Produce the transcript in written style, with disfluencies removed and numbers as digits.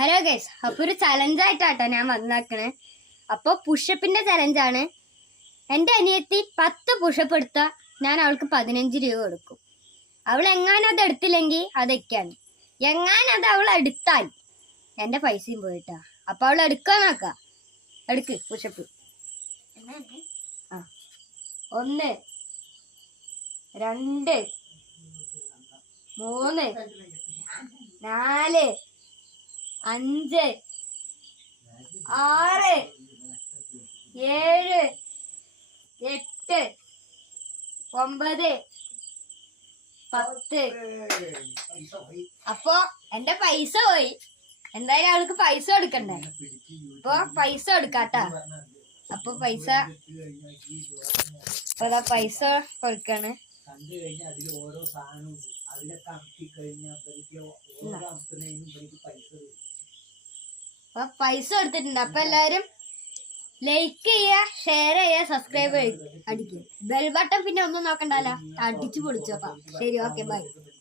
Hello guys, അപ്പോൾ ഒരു ചലഞ്ചായിട്ടാട്ടോ ഞാൻ വന്നാക്കണേ. അപ്പോൾ പുഷപ്പിന്റെ ചലഞ്ചാണ്. എൻ്റെ അനിയത്തി 10 പുഷപ്പ് എടുത്താൽ ഞാൻ അവൾക്ക് 15 രൂപ കൊടുക്കും. അവൾ എങ്ങാനും അത് എടുത്തില്ലെങ്കിൽ അതൊക്കെയാണ്. എങ്ങാനും അത് അവൾ എടുത്താൽ എൻ്റെ പൈസയും പോയിട്ടാ. അപ്പോൾ അവൾ എടുക്കാൻ നോക്കാം. എടുക്ക് പുഷപ്പ്. 1 2 3 4 5 6 7 8 9 10. അപ്പൊ എന്റെ പൈസ പോയി. എന്തായാലും അവൾക്ക് പൈസ കൊടുക്കണ്ടേ? അപ്പൊ പൈസ കൊടുക്കാട്ടാ. അപ്പൊ പൈസ കൊടുക്കാണ്. അപ്പൊ പൈസ കൊടുത്തിട്ടുണ്ട്. അപ്പൊ എല്ലാരും ലൈക്ക് ചെയ്യുക, ഷെയർ ചെയ്യുക, സബ്സ്ക്രൈബ് അടിക്കുക. ബെൽ ബട്ടൺ പിന്നെ ഒന്നും നോക്കണ്ടല്ലോ, അടിച്ചു പൊളിച്ചോക്കാം. ശരി, ഓക്കെ, ബൈ.